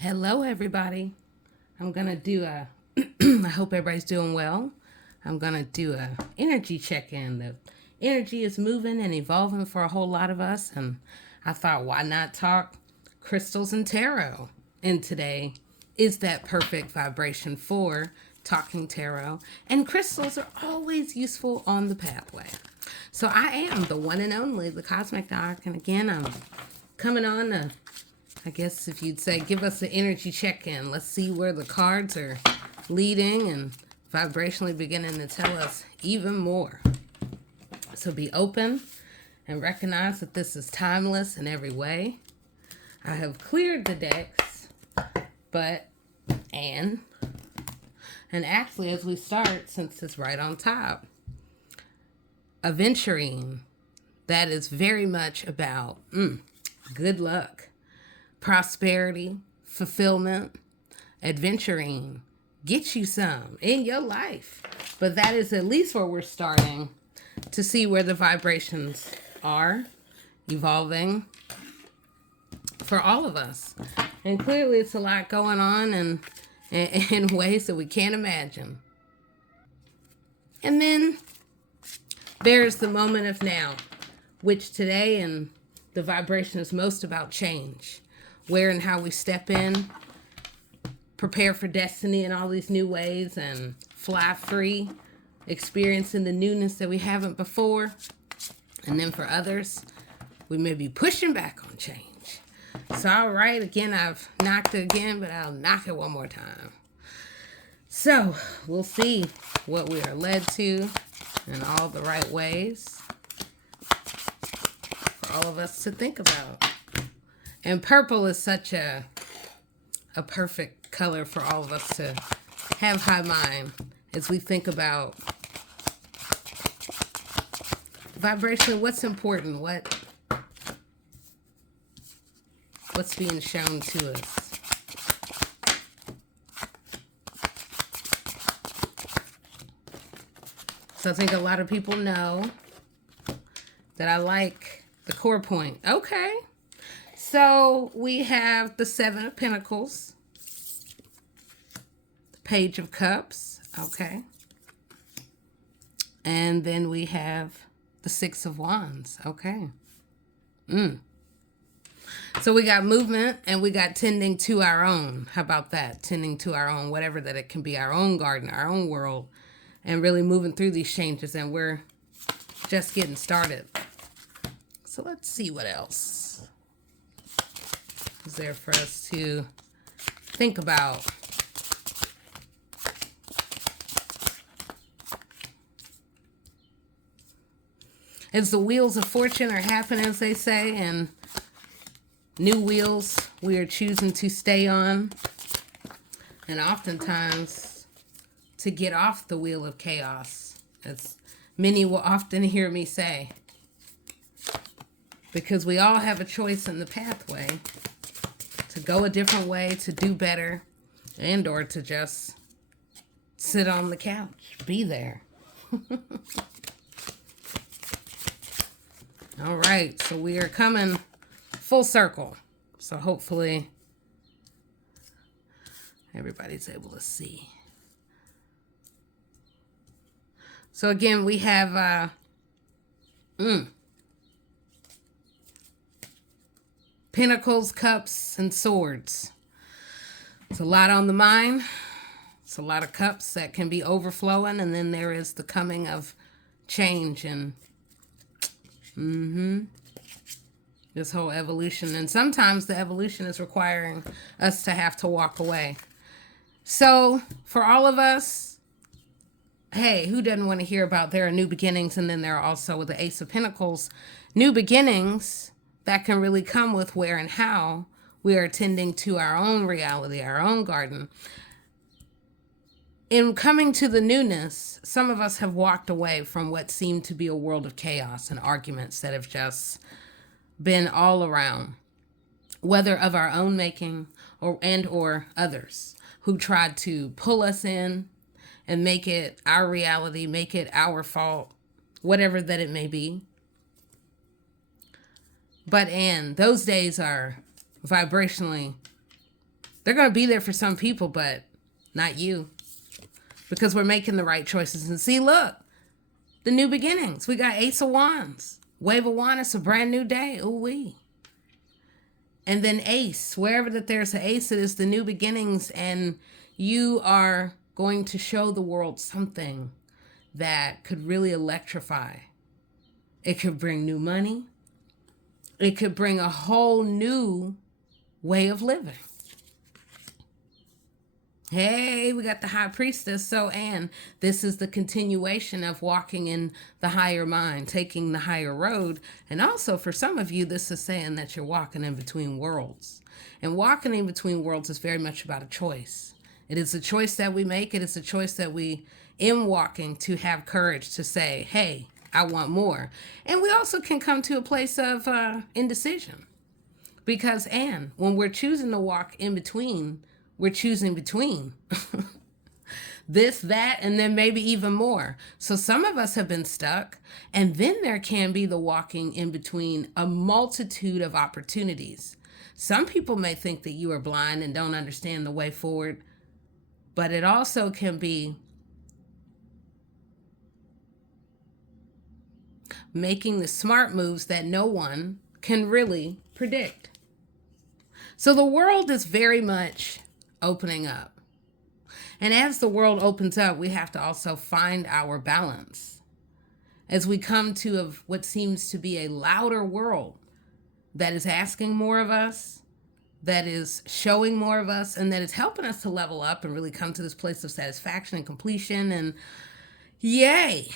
Hello, everybody. I'm going to do a, I hope everybody's doing well. I'm going to do a energy check-in. The energy is moving and evolving for a whole lot of us. And I thought, why not talk crystals and tarot? And today is that perfect vibration for talking tarot. And crystals are always useful on the pathway. So I am the one and only, the Cosmic Doc. And again, I'm coming on to, I guess if you'd say, give us an energy check-in. Let's see where the cards are leading and vibrationally beginning to tell us even more. So be open and recognize that this is timeless in every way. I have cleared the decks, and actually as we start, since it's right on top, aventurine, that is very much about good luck, prosperity, fulfillment. Adventuring, get you some in your life. But that is at least where we're starting to see where the vibrations are evolving for all of us. And clearly it's a lot going on and in ways that we can't imagine. And then there's the moment of now, which today and the vibration is most about change. Where and how we step in, prepare for destiny in all these new ways, and fly free, experiencing the newness that we haven't before. And then for others, we may be pushing back on change. So, all right, again, I've knocked it again, but I'll knock it one more time. So, we'll see what we are led to in all the right ways for all of us to think about. And purple is such a perfect color for all of us to have high mind as we think about vibrationally what's important, what's being shown to us. So I think a lot of people know that I like the core point. Okay. So we have the Seven of Pentacles, the Page of Cups, okay. And then we have the Six of Wands, okay. So we got movement and we got tending to our own. How about that? Tending to our own, whatever that it can be, our own garden, our own world, and really moving through these changes. And we're just getting started. So let's see what else is there for us to think about. As the wheels of fortune are happening, as they say, and new wheels we are choosing to stay on, and oftentimes to get off the wheel of chaos, as many will often hear me say, because we all have a choice in the pathway to go a different way, to do better, and or to just sit on the couch, be there. All right, so we are coming full circle. So hopefully everybody's able to see. So again, we have Pentacles, Cups, and Swords. It's a lot on the mind. It's a lot of cups that can be overflowing. And then there is the coming of change and this whole evolution. And sometimes the evolution is requiring us to have to walk away. So for all of us, hey, who doesn't want to hear about there are new beginnings? And then there are also, with the Ace of Pentacles, new beginnings that can really come with where and how we are tending to our own reality, our own garden. In coming to the newness, some of us have walked away from what seemed to be a world of chaos and arguments that have just been all around, whether of our own making or others who tried to pull us in and make it our reality, make it our fault, whatever that it may be. But those days are vibrationally They're going to be there for some people, but not you, because we're making the right choices. And see, look, the new beginnings. We got Ace of Wands. Wave a wand, it's a brand new day. Ooh-wee. And then Ace. Wherever that there's an Ace, it is the new beginnings. And you are going to show the world something that could really electrify. It could bring new money. It could bring a whole new way of living. Hey, we got the High Priestess. So, Anne, this is the continuation of walking in the higher mind, taking the higher road. And also, for some of you, this is saying that you're walking in between worlds. And walking in between worlds is very much about a choice. It is a choice that we make. It is a choice that we, in walking, to have courage to say, hey, I want more. And we also can come to a place of indecision. Because, Anne, when we're choosing to walk in between, we're choosing between this, that, and then maybe even more. So some of us have been stuck. And then there can be the walking in between a multitude of opportunities. Some people may think that you are blind and don't understand the way forward. But it also can be making the smart moves that no one can really predict. So the world is very much opening up. And as the world opens up, we have to also find our balance. As we come to what seems to be a louder world that is asking more of us, that is showing more of us, and that is helping us to level up and really come to this place of satisfaction and completion. And yay,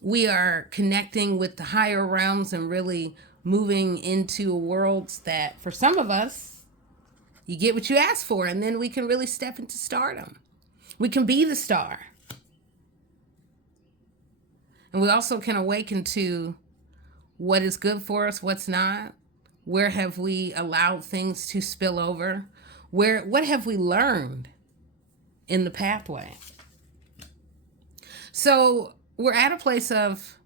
we are connecting with the higher realms and really moving into worlds that for some of us, you get what you ask for, and then we can really step into stardom. We can be the star. And we also can awaken to what is good for us, what's not. Where have we allowed things to spill over? What have we learned in the pathway? So we're at a place of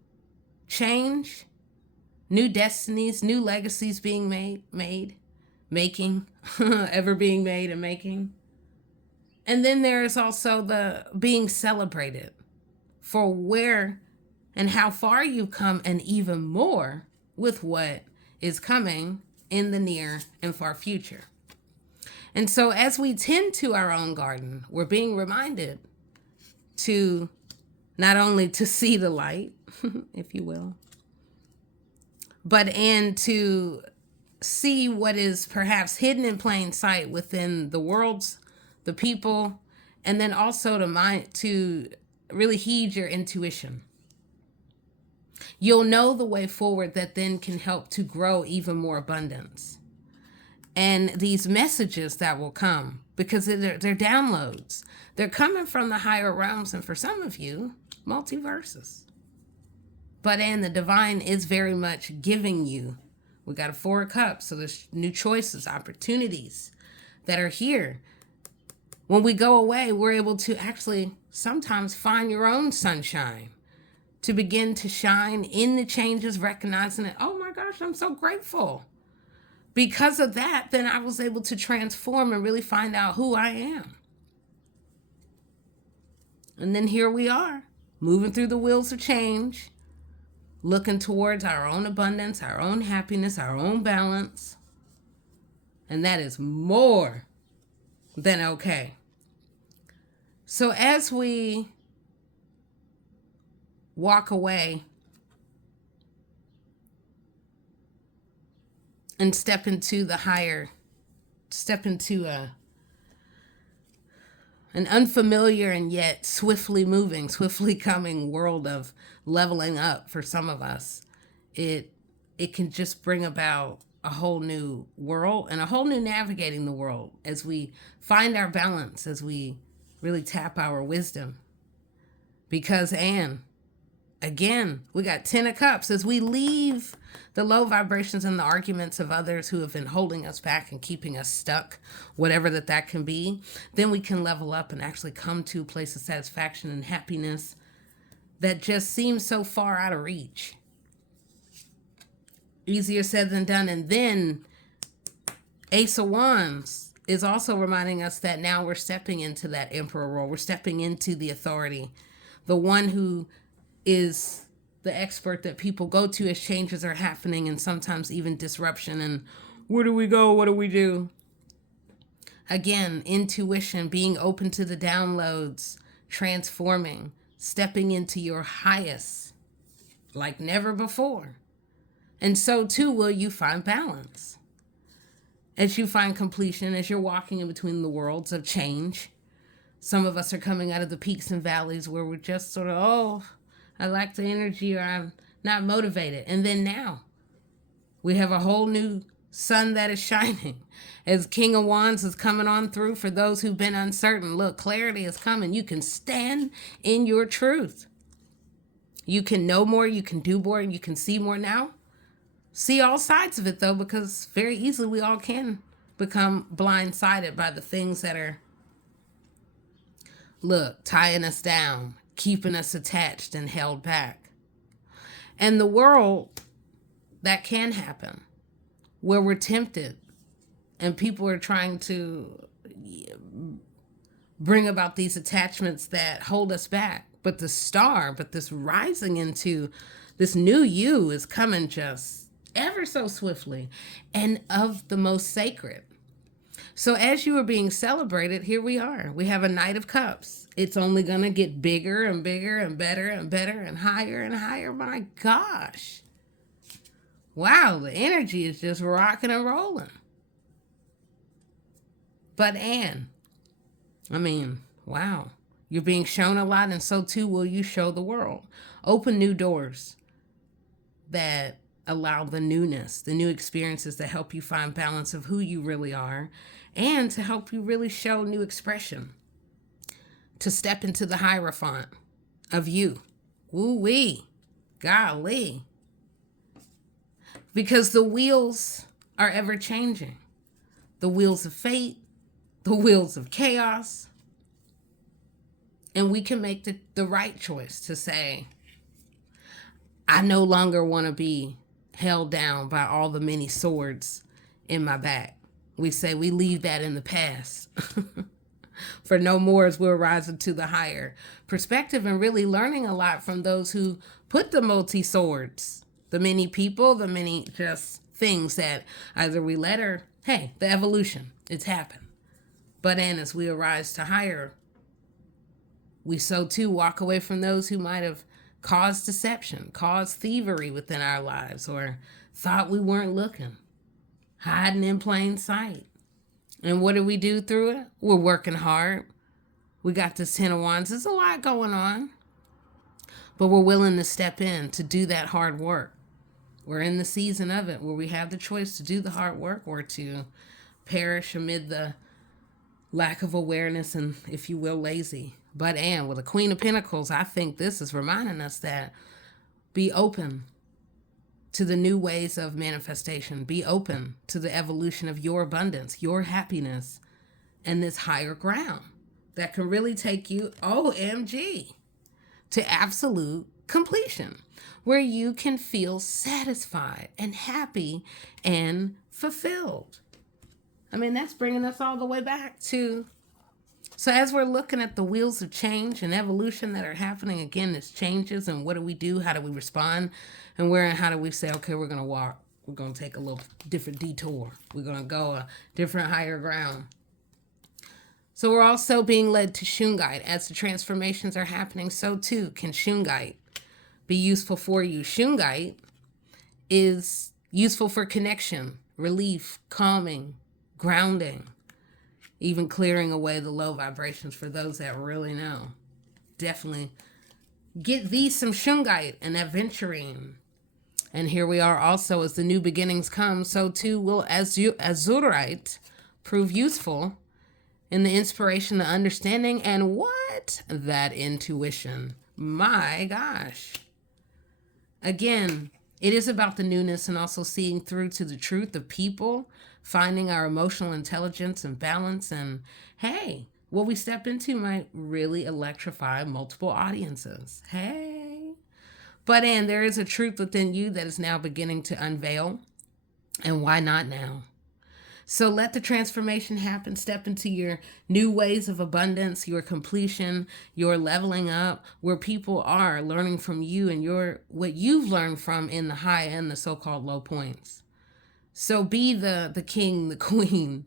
change, new destinies, new legacies being making, ever being made and making. And then there is also the being celebrated for where and how far you've come, and even more with what is coming in the near and far future. And so as we tend to our own garden, we're being reminded to not only to see the light, if you will, but and to see what is perhaps hidden in plain sight within the worlds, the people, and then also to really heed your intuition. You'll know the way forward that then can help to grow even more abundance. And these messages that will come, because they're downloads, they're coming from the higher realms, and for some of you, multiverses. But and the divine is very much giving you. We got a 4 of Cups, so there's new choices, opportunities that are here. When we go away, we're able to actually sometimes find your own sunshine, to begin to shine in the changes, recognizing it. Oh my gosh, I'm so grateful. Because of that, then I was able to transform and really find out who I am. And then here we are, moving through the wheels of change, looking towards our own abundance, our own happiness, our own balance. And that is more than okay. So as we walk away and step into an unfamiliar and yet swiftly moving, swiftly coming world of leveling up for some of us, it can just bring about a whole new world and a whole new navigating the world as we find our balance, as we really tap our wisdom. Because, Anne, again, we got 10 of Cups. As we leave the low vibrations and the arguments of others who have been holding us back and keeping us stuck, whatever that can be, then we can level up and actually come to a place of satisfaction and happiness that just seems so far out of reach. Easier said than done. And then Ace of Wands is also reminding us that now we're stepping into that emperor role. We're stepping into the authority, the one who is the expert that people go to as changes are happening, and sometimes even disruption. And where do we go? What do we do? Again, intuition, being open to the downloads, transforming, stepping into your highest like never before. And so too will you find balance. As you find completion, as you're walking in between the worlds of change. Some of us are coming out of the peaks and valleys where we're just sort of, oh, I lack the energy or I'm not motivated. And then now we have a whole new sun that is shining. As King of Wands is coming on through for those who've been uncertain. Look, clarity is coming. You can stand in your truth. You can know more, you can do more, and you can see more now. See all sides of it, though, because very easily we all can become blindsided by the things that are, look, tying us down, keeping us attached and held back. And the world, that can happen, where we're tempted and people are trying to bring about these attachments that hold us back. But this rising into this new you is coming just ever so swiftly and of the most sacred. So as you are being celebrated, here we are. We have a Knight of Cups. It's only going to get bigger and bigger and better and better and higher. My gosh. Wow, the energy is just rocking and rolling. But wow. You're being shown a lot, and so too will you show the world. Open new doors that allow the newness, the new experiences that help you find balance of who you really are, and to help you really show new expression. To step into the hierophant of you. Woo-wee. Golly. Because the wheels are ever changing. The wheels of fate, the wheels of chaos. And we can make the right choice to say, I no longer want to be held down by all the many swords in my back. We say we leave that in the past. For no more as we're rising to the higher perspective and really learning a lot from those who put the multi-swords, the many people, the many just things that either we let or, hey, the evolution, it's happened. But then as we arise to higher, we so too walk away from those who might have caused deception, caused thievery within our lives, or thought we weren't looking, hiding in plain sight. And what do we do through it? We're working hard. We got this 10 of Wands. There's a lot going on. But we're willing to step in to do that hard work. We're in the season of it where we have the choice to do the hard work or to perish amid the lack of awareness and, if you will, lazy. But with the Queen of Pentacles, I think this is reminding us that be open to the new ways of manifestation. Be open to the evolution of your abundance, your happiness, and this higher ground that can really take you, OMG, to absolute completion, where you can feel satisfied and happy and fulfilled. That's bringing us all the way back to... So as we're looking at the wheels of change and evolution that are happening, again, it's changes and what do we do? How do we respond? And how do we say, okay, we're going to walk. We're going to take a little different detour. We're going to go a different higher ground. So we're also being led to Shungite. As the transformations are happening, so too can Shungite be useful for you. Shungite is useful for connection, relief, calming, grounding. Even clearing away the low vibrations for those that really know. Definitely get thee some Shungite and aventurine. And here we are also as the new beginnings come, so too will Azurite prove useful in the inspiration, the understanding, and what? That intuition. My gosh. Again, it is about the newness and also seeing through to the truth of people, finding our emotional intelligence and balance, and hey, what we step into might really electrify multiple audiences. Hey. But there is a truth within you that is now beginning to unveil. And why not now? So let the transformation happen. Step into your new ways of abundance, your completion, your leveling up, where people are learning from you and what you've learned from in the high and the so-called low points. So be the king, the queen,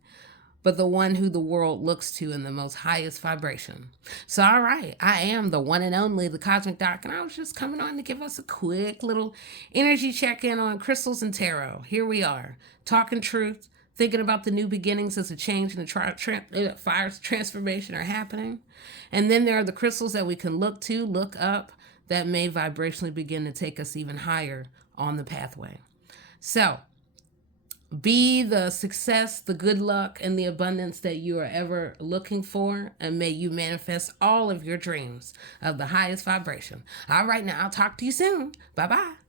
but the one who the world looks to in the most highest vibration. So, all right, I am the one and only, the Cosmic Doc, and I was just coming on to give us a quick little energy check-in on crystals and tarot. Here we are, talking truth, thinking about the new beginnings as a change and the fires transformation are happening. And then there are the crystals that we can look up, that may vibrationally begin to take us even higher on the pathway. So, be the success, the good luck, and the abundance that you are ever looking for, and may you manifest all of your dreams of the highest vibration. All right, now I'll talk to you soon. Bye-bye.